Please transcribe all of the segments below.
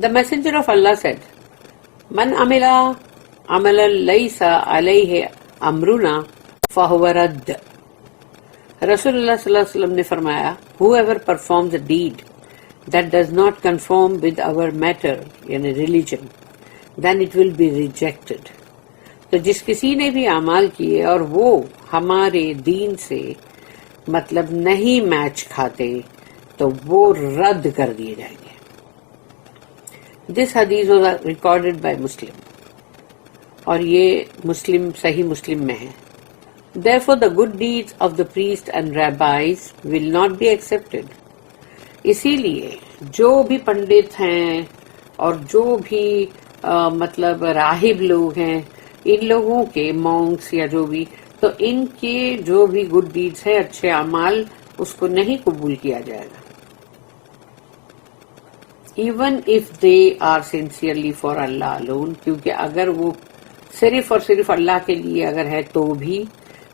The messenger of Allah said, Man amila amalan laysa alayhi amruna fahuwa radd. Rasulullah sallallahu alaihi wasallam نے فرمایا, whoever performs a deed that does not conform with our matter, یعنی religion, then it will be rejected. تو جس کسی نے بھی اعمال کیے اور وہ ہمارے دین سے مطلب نہیں میچ کھاتے تو وہ رد کر دیے جائیں گے. This hadith was recorded by Muslim. اور یہ مسلم صحیح مسلم میں ہے. Therefore the good deeds of the priests and rabbis will not be accepted. اسی لیے جو بھی پنڈت ہیں اور جو بھی مطلب راہب لوگ ہیں، ان لوگوں کے مونکس یا جو بھی، تو ان کے جو بھی گڈ ڈیڈز ہیں، اچھے اعمال، اس کو نہیں قبول کیا جائے گا. Even if they are sincerely for Allah alone، کیونکہ اگر وہ صرف اور صرف اللہ کے لیے اگر ہے تو بھی،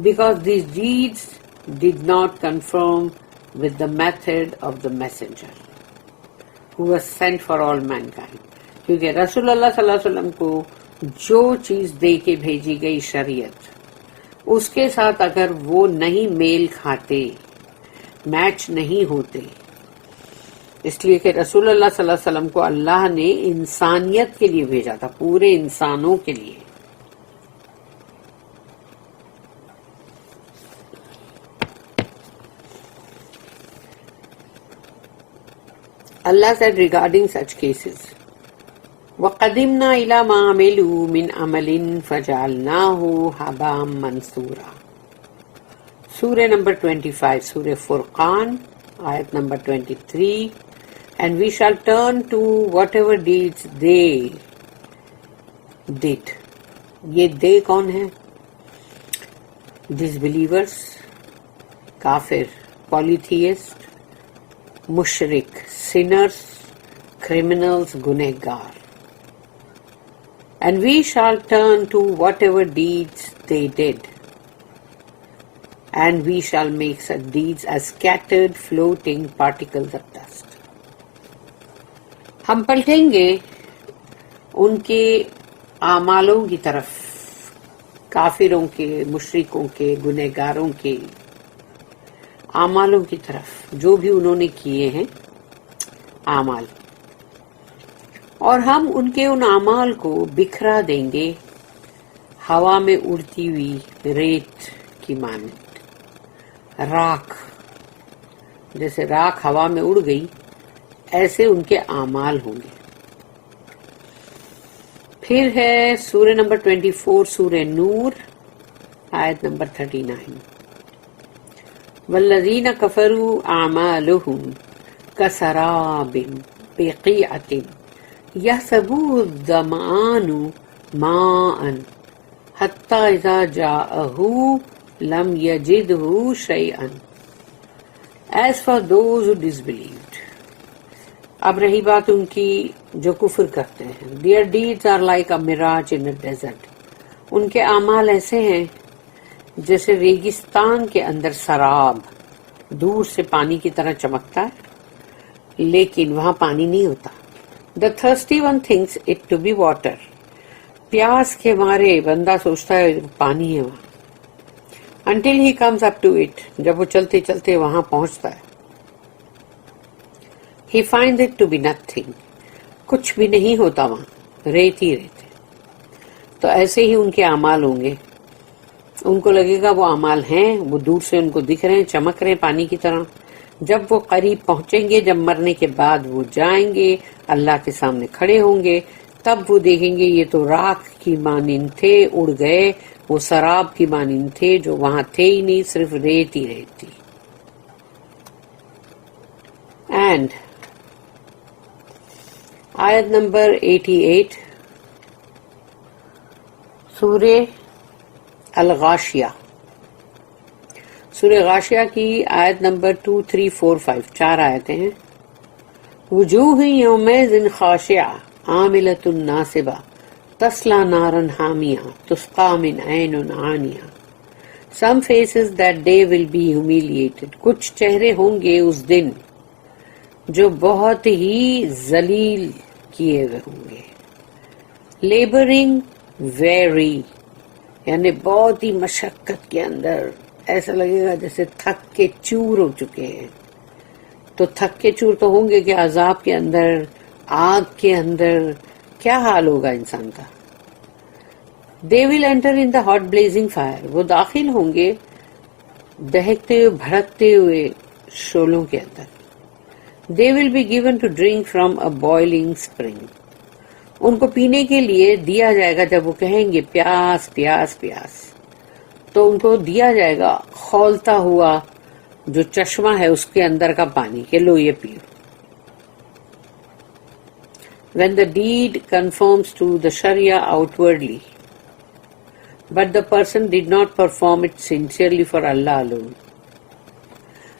because these deeds did not confirm with the method of the messenger who was sent for all mankind. کیونکہ رسول اللہ صلی اللہ علیہ وسلم کو جو چیز دے کے بھیجی گئی شریعت، اس کے ساتھ اگر وہ نہیں میل کھاتے، میچ نہیں ہوتے، اس لیے کہ رسول اللہ صلی اللہ علیہ وسلم کو اللہ نے انسانیت کے لیے بھیجا تھا، پورے انسانوں کے لیے. Allah said regarding such cases, وَقَدِمْنَا إِلَى مَا عَمِلُوا مِنْ عَمَلٍ فَجَعَلْنَاهُ هَبَاءً مَنْثُورًا. Surah number 25, Surah Furqan, ayat number 23. And we shall turn to whatever deeds they did. یہ they کون ہے؟ Disbelievers, کافر, polytheist, مشرک, sinners, criminals, گنہگار. And we shall turn to whatever deeds they did. And we shall make such deeds as scattered, floating particles of dust. ہم پلٹیں گے ان کے اعمالوں کی طرف، کافروں کے، مشرکوں کے، گنہگاروں کے اعمالوں کی طرف، جو بھی انہوں نے کیے ہیں اعمال، اور ہم ان کے ان اعمال کو بکھرا دیں گے ہوا میں اڑتی ہوئی ریت کی مانند، راکھ. جیسے راکھ ہوا میں اڑ گئی، ایسے ان کے اعمال ہوں گے. پھر ہے سورہ نمبر 24، سورہ نور، آیت نمبر 39. والذین کفروا اعمالهم کسراب بقیعۃ یحسبہ الظمآن ماء حتی اذا جاءہ لم یجدہ شیئا. As for those who disbelieved. اب رہی بات ان کی جو کفر کرتے ہیں. Their deeds are like a mirage in a desert. ان کے اعمال ایسے ہیں جیسے ریگستان کے اندر سراب، دور سے پانی کی طرح چمکتا ہے لیکن وہاں پانی نہیں ہوتا. The thirsty one thinks it to be water. پیاس کے مارے بندہ سوچتا ہے پانی ہے وہاں. Until he comes up to it. جب وہ چلتے چلتے وہاں پہنچتا ہے. He finds it to be nothing. کچھ بھی نہیں ہوتا وہاں، ریت ہی ریت. تو ایسے ہی ان کے اعمال ہوں گے. ان کو لگے گا وہ اعمال ہیں، وہ دور سے ان کو دکھ رہے ہیں، چمک رہے ہیں پانی کی طرح. جب وہ قریب پہنچیں گے، جب مرنے کے بعد وہ جائیں گے، اللہ کے سامنے کھڑے ہوں گے، تب وہ دیکھیں گے یہ تو راکھ کی مانند تھے، اڑ گئے. وہ سراب کی مانند تھے جو وہاں تھے ہی نہیں، صرف ریت ہی ریت تھی. اینڈ آیت نمبر 88، سورہ الغاشیہ. سورہ غاشیہ کی آیت نمبر 2، 3، 4، 5، 4 آیتیں ہیں. وجوہ یومئذ خاشعہ عاملۃ ناصبہ تصلی نارا حامیہ تسقی من عین Aniya. Some faces that day will be humiliated. کچھ چہرے ہوں گے اس دن جو بہت ہی ذلیل کیے ہوئے ہوں گے. لیبرنگ ویری یعنی بہت ہی مشقت کے اندر، ایسا لگے گا جیسے تھک کے چور ہو چکے ہیں. تو تھک کے چور تو ہوں گے کہ عذاب کے اندر، آگ کے اندر کیا حال ہوگا انسان کا. They will enter in the hot blazing fire. وہ داخل ہوں گے دہکتے ہوئے بھڑکتے ہوئے شعلوں کے اندر. They will be given to drink from a boiling spring. ان کو پینے کے لیے دیا جائے گا، جب وہ کہیں گے پیاس پیاس پیاس، تو ان کو دیا جائے گا کھولتا ہوا جو چشمہ ہے اس کے اندر کا پانی، کہ لو یہ پیو. When the deed conforms to the Sharia outwardly, but the person did not perform it sincerely for Allah alone,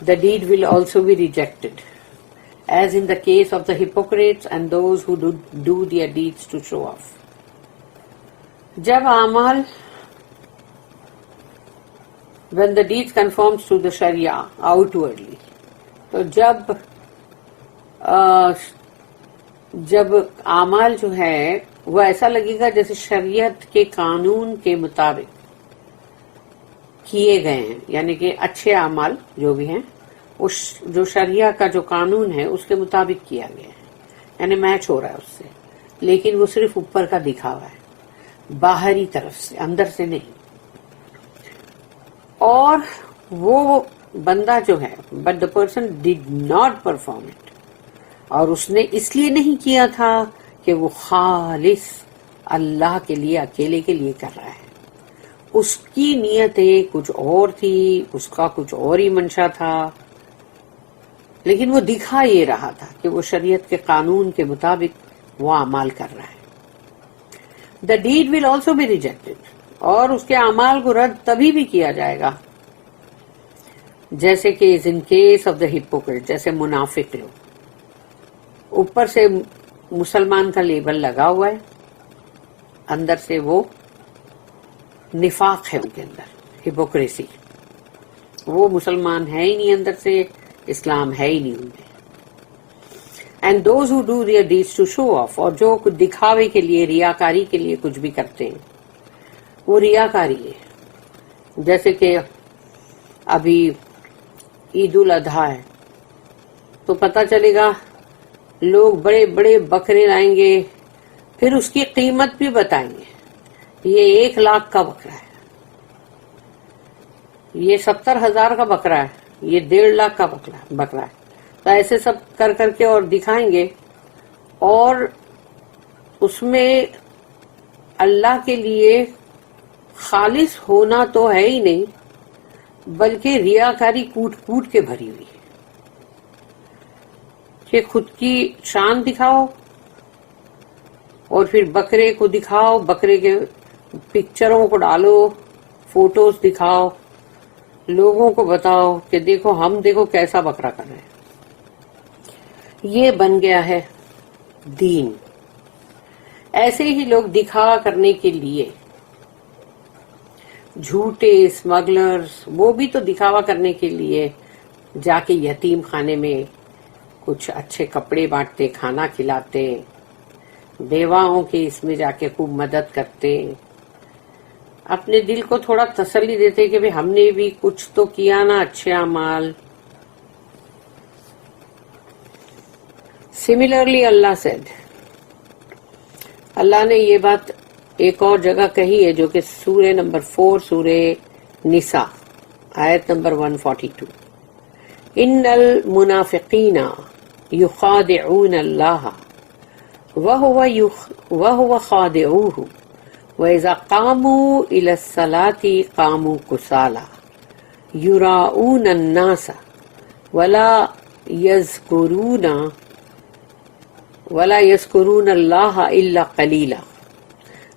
the deed will also be rejected, as in the case of the hypocrites and those who do their deeds to show off. جب اعمال when the deeds conforms to the Sharia outwardly، تو جب اعمال جو ہے وہ ایسا لگے گا جیسے شریعت کے قانون کے مطابق کیے گئے ہیں، یعنی کہ اچھے اعمال جو بھی ہیں جو شریعہ کا جو قانون ہے اس کے مطابق کیا گیا ہے، یعنی میچ ہو رہا ہے اس سے، لیکن وہ صرف اوپر کا دکھاوا ہے، باہری طرف سے، اندر سے نہیں. اور وہ بندہ جو ہے but the person did not perform it، اور اس نے اس لیے نہیں کیا تھا کہ وہ خالص اللہ کے لیے، اکیلے کے لیے کر رہا ہے، اس کی نیتیں کچھ اور تھی، اس کا کچھ اور ہی منشا تھا، لیکن وہ دکھا یہ رہا تھا کہ وہ شریعت کے قانون کے مطابق وہ اعمال کر رہا ہے. The deed will also be rejected، اور اس کے اعمال کو رد تبھی بھی کیا جائے گا جیسے کہ in case of the hypocrite، جیسے منافق لوگ، اوپر سے مسلمان کا لیبل لگا ہوا ہے، اندر سے وہ نفاق ہے، ان کے اندر ہپوکریسی، وہ مسلمان ہے ہی نہیں، اندر سے اسلام ہے ہی نہیں ان میں. And those who do their deeds to show off, اور جو کچھ دکھاوے کے لیے، ریاکاری کے لیے کچھ بھی کرتے ہیں، وہ ریاکاری ہے. جیسے کہ ابھی عید الاضحیٰ ہے تو پتہ چلے گا لوگ بڑے بڑے بکرے لائیں گے، پھر اس کی قیمت بھی بتائیں گے، یہ 1,00,000 کا بکرا ہے، یہ 70,000 کا بکرا ہے، یہ 1,50,000 کا بکرا ہے. تو ایسے سب کر کر کے اور دکھائیں گے، اور اس میں اللہ کے لیے خالص ہونا تو ہے ہی نہیں، بلکہ ریاکاری کوٹ کوٹ کے بھری ہوئی ہے، کہ خود کی شان دکھاؤ اور پھر بکرے کو دکھاؤ، بکرے کے پکچروں کو ڈالو، فوٹوز دکھاؤ، لوگوں کو بتاؤ کہ دیکھو ہم دیکھو کیسا بکرا کر رہے ہیں. یہ بن گیا ہے دین. ایسے ہی لوگ دکھاوا کرنے کے لیے، جھوٹے اسمگلرز، وہ بھی تو دکھاوا کرنے کے لیے جا کے یتیم خانے میں کچھ اچھے کپڑے بانٹتے، کھانا کھلاتے، بیواؤں کے اس میں جا کے خوب مدد کرتے، اپنے دل کو تھوڑا تسلی دیتے کہ ہم نے بھی کچھ تو کیا نا اچھے اعمال. سملرلی اللہ said، اللہ نے یہ بات ایک اور جگہ کہی ہے جو کہ سورہ نمبر 4 سورہ نساء آیت نمبر 142، ان المنافقین یخادعون اللہ وهو خادعوہ وَإِذَا قَامُوا إِلَى الصَّلَاةِ قَامُوا كُسَالَىٰ يُرَاءُونَ النَّاسَ وَلَا يَذْكُرُونَ اللَّهَ إِلَّا قَلِيلًا.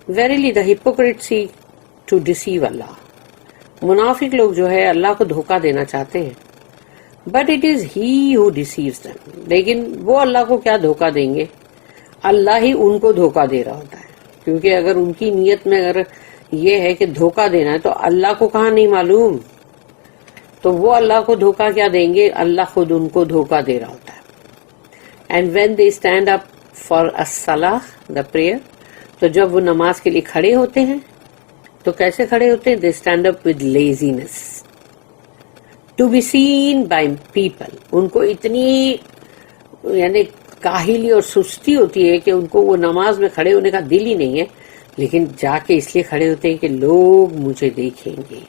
Verily the hypocrites seek to deceive Allah. منافق لوگ جو ہے اللہ کو دھوکہ دینا چاہتے ہیں. But it is He who deceives them. لیکن وہ اللہ کو کیا دھوکہ دیں گے، اللہ ہی ان کو دھوکہ دے رہا ہوتا ہے. کیونکہ اگر ان کی نیت میں اگر یہ ہے کہ دھوکہ دینا ہے تو اللہ کو کہاں نہیں معلوم، تو وہ اللہ کو دھوکہ کیا دیں گے، اللہ خود ان کو دھوکہ دے رہا ہوتا ہے. And when they stand up for الصلاح دا پریئر. تو جب وہ نماز کے لیے کھڑے ہوتے ہیں تو کیسے کھڑے ہوتے ہیں؟ They stand up with laziness to be seen by people. ان کو اتنی یعنی کاہلی اور سستی ہوتی ہے کہ ان کو وہ نماز میں کھڑے ہونے کا دل ہی نہیں ہے، لیکن جا کے اس لیے کھڑے ہوتے ہیں کہ لوگ مجھے دیکھیں گے،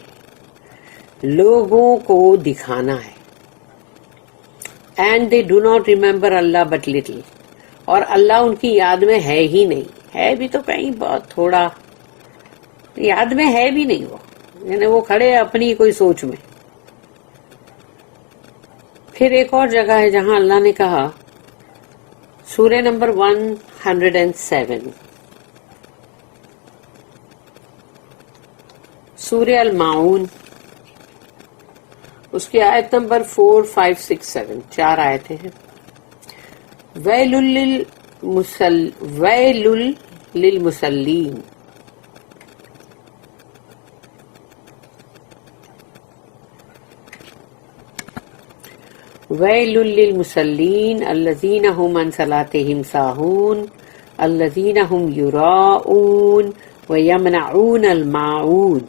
لوگوں کو دکھانا ہے. And they do not remember Allah but little. اور اللہ ان کی یاد میں ہے ہی نہیں، ہے بھی تو کہیں بہت تھوڑا، یاد میں ہے بھی نہیں. وہ یعنی وہ کھڑے اپنی کوئی سوچ میں. پھر ایک اور جگہ ہے جہاں اللہ نے کہا، سورہ نمبر 107، سورہ الماعون، اس کی آیت نمبر 4، 5، 6، 7، 4 آیتیں ہیں. ویل للمصلین، ویل للمصلین الذین هم عن صلاتهم ساہون الذین هم یراؤون ویمنعون الماعون.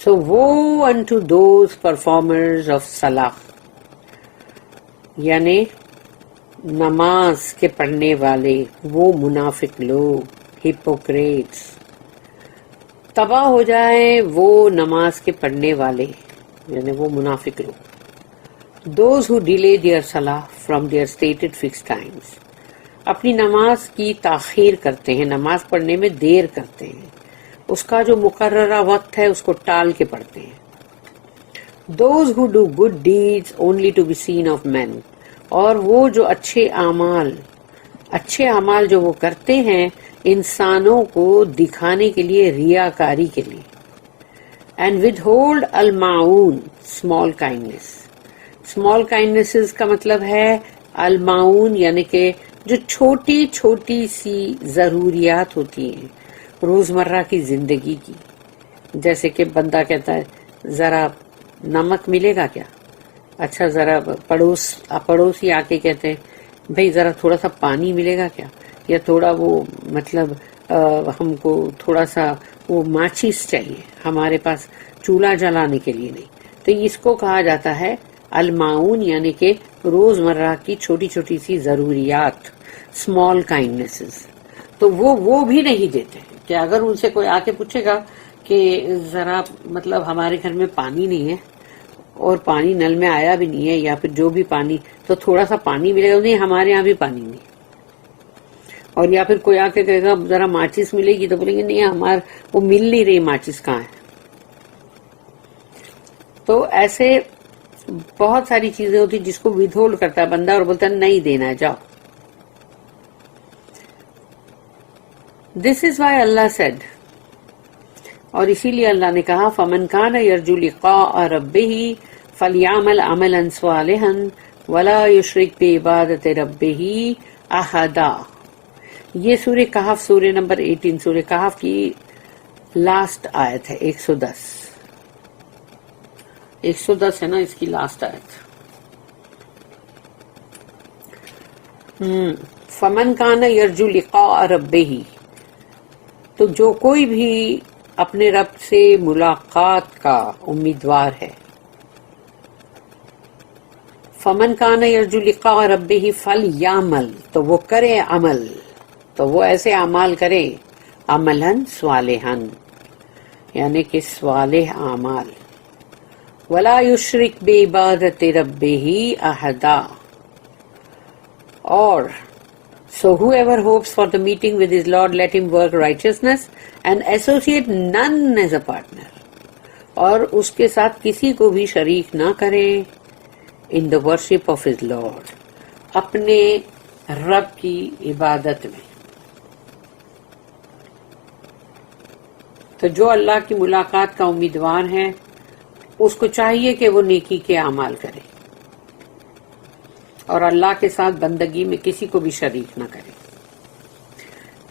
So woe unto those performers of salah، یعنی نماز کے پڑھنے والے وہ منافق لوگ، ہپوکریٹس. تباہ ہو جائیں وہ نماز کے پڑھنے والے یعنی وہ منافق لوگ. Those who delay their salah from their stated fixed times، اپنی نماز کی تاخیر کرتے ہیں، نماز پڑھنے میں دیر کرتے ہیں، اس کا جو مقررہ وقت ہے اس کو ٹال کے پڑھتے ہیں. Those who do good deeds only to be seen of men، اور وہ جو اچھے اعمال جو وہ کرتے ہیں انسانوں کو دکھانے کے لیے، ریاکاری کے لیے. And withhold الماعون، small kindness. اسمال کائنڈنیسز کا مطلب ہے الماعون، یعنی کہ جو چھوٹی چھوٹی سی ضروریات ہوتی ہیں روزمرہ کی زندگی کی. جیسے کہ بندہ کہتا ہے ذرا نمک ملے گا کیا؟ اچھا ذرا پڑوسی آ کے کہتے ہیں بھئی ذرا تھوڑا سا پانی ملے گا کیا؟ یا تھوڑا وہ مطلب ہم کو تھوڑا سا وہ ماچس چاہیے، ہمارے پاس چولہا جلانے کے لیے نہیں. تو اس کو کہا جاتا ہے الماعون، یعنی کہ روزمرہ کی چھوٹی چھوٹی سی ضروریات، اسمال کائنڈنیسز. تو وہ بھی نہیں دیتے کہ اگر ان سے کوئی آ کے پوچھے گا کہ ذرا مطلب ہمارے گھر میں پانی نہیں ہے اور پانی نل میں آیا بھی نہیں ہے، یا پھر جو بھی پانی، تو تھوڑا سا پانی ملے گا، نہیں ہمارے یہاں بھی پانی نہیں. اور یا پھر کوئی آ کے کہے گا ذرا ماچس ملے گی، تو بولیں گے نہیں وہ مل نہیں رہی، ماچس کہاں ہے. تو ایسے بہت ساری چیزیں ہوتی جس کو ود ہولڈ کرتا ہے بندہ اور بولتا ہے نہیں دینا ہے، جاؤ. دس از وائی اللہ سیڈ، اور اسی لیے اللہ نے کہا فمن کان یرجو لقاء ربہ فلیعمل عملا صالحا ولا یشرک بعبادۃ ربہ احدا. یہ سورہ کہف، سورہ نمبر 18، سورہ کہف کی لاسٹ آیت ہے، 110 ہے نا اس کی لاسٹ آیت. فمن کان یرجو لقاء ربہ، تو جو کوئی بھی اپنے رب سے ملاقات کا امیدوار ہے. فمن کان یرجو لقاء ربہ فلیعمل، تو وہ کرے عمل، تو وہ ایسے اعمال کرے عملا صالحا، یعنی کہ صالح اعمال. ولا یشرک بعبادۃ ربہ احدا، اور so whoever hopes for the meeting with his Lord, let him work righteousness and associate none as a partner، اور اس کے ساتھ کسی کو بھی شریک نہ کرے in the worship of his Lord، اپنے رب کی عبادت میں. تو جو اللہ کی ملاقات کا امیدوار ہے اس کو چاہیے کہ وہ نیکی کے اعمال کرے اور اللہ کے ساتھ بندگی میں کسی کو بھی شریک نہ کرے.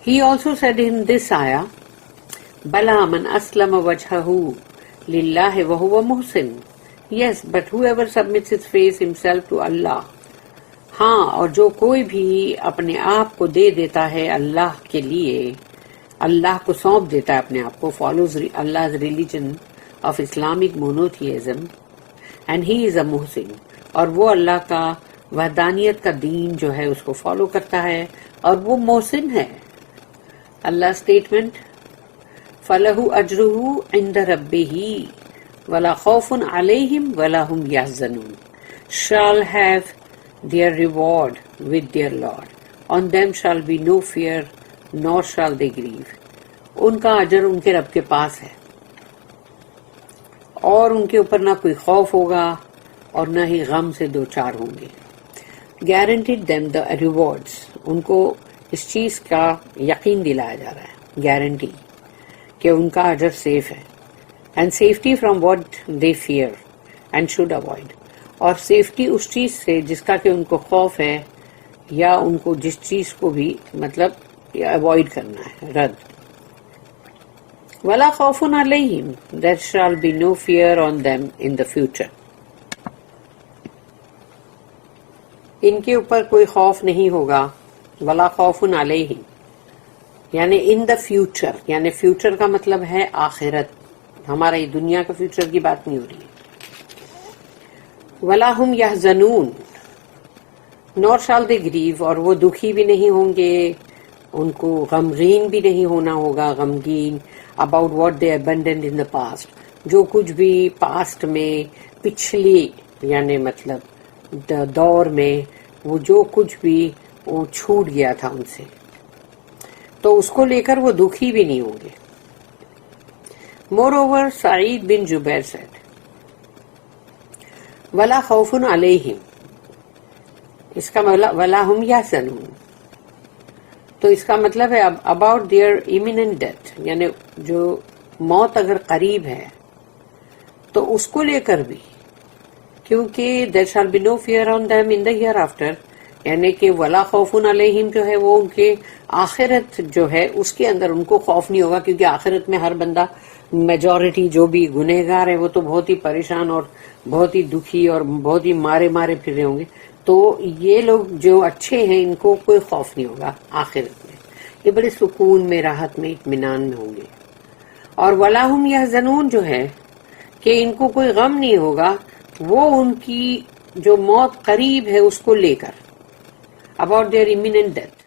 He also said in this ayah، بَلَا مَنْ أَسْلَمَ وَجْهَهُ لِلَّهِ وَهُوَ مُحْسِنٌ. Yes, but whoever submits his face himself to Allah ہاں، اور جو کوئی بھی اپنے آپ کو دے دیتا ہے اللہ کے لیے، اللہ کو سونپ دیتا ہے اپنے آپ کو، follows Allah religion of Islamic monotheism and he is a محسن، اور وہ اللہ کا وحدانیت کا دین جو ہے اس کو فالو کرتا ہے اور وہ محسن ہے. اللہ اسٹیٹمنٹ فَلَهُ أَجْرُهُ عِنْدَ رَبِّهِ وَلَا خَوْفٌ عَلَيْهِمْ وَلَا هُمْ يَحْزَنُونَ shall have their reward with their Lord. On them shall be no fear, nor shall they grieve. ان کا اجر ان کے رب کے پاس ہے اور ان کے اوپر نہ کوئی خوف ہوگا اور نہ ہی غم سے دو چار ہوں گے. Guaranteed them the rewards. ان کو اس چیز کا یقین دلایا جا رہا ہے، گارنٹی کہ ان کا اجر سیف ہے. And safety from what they fear and should avoid. اور سیفٹی اس چیز سے جس کا کہ ان کو خوف ہے یا ان کو جس چیز کو بھی مطلب اوائڈ کرنا ہے، رد. وَلَا خَوْفٌ عَلَيْهِمْ there shall be no fear on them in the future. ان کے اوپر کوئی خوف نہیں ہوگا. وَلَا خَوْفٌ عَلَيْهِمْ یعنی ان دا فیوچر، یعنی فیوچر کا مطلب ہے آخرت، ہمارا یہ دنیا کا فیوچر کی بات نہیں ہو رہی ہے. وَلَا هُمْ يَحْزَنُونَ nor shall they grieve اور وہ دکھی بھی نہیں ہوں گے، ان کو غمگین بھی نہیں ہونا ہوگا، غمگین about what they abandoned in the past، جو کچھ بھی پاسٹ میں پچھلی یعنی مطلب دور میں وہ جو کچھ بھی وہ چھوٹ گیا تھا ان سے، تو اس کو لے کر وہ دکھی بھی نہیں ہوں گے. Moreover, سعید بن جبیر said وَلَا خَوْفٌ عَلَيْهِمْ اس کا وَلَا هُمْ يَحْزَنُونَ تو اس کا مطلب ہے about their imminent death یعنی جو موت اگر قریب ہے تو اس کو لے کر بھی، کیونکہ there shall be no fear on them in the hereafter یعنی کہ وَلَا خَوْفٌ عَلَيْهِمْ جو ہے وہ ان کے آخرت جو ہے اس کے اندر ان کو خوف نہیں ہوگا، کیونکہ آخرت میں ہر بندہ میجورٹی جو بھی گنہگار ہے وہ تو بہت ہی پریشان اور بہت ہی دکھی اور بہت ہی مارے پھر رہے ہوں گے. تو یہ لوگ جو اچھے ہیں ان کو کوئی خوف نہیں ہوگا آخرت میں، یہ بڑے سکون میں، راحت میں، اطمینان میں ہوں گے. اور وَلَا هُمْ يَحْزَنُونَ جو ہے کہ ان کو کوئی غم نہیں ہوگا، وہ ان کی جو موت قریب ہے اس کو لے کر about their imminent death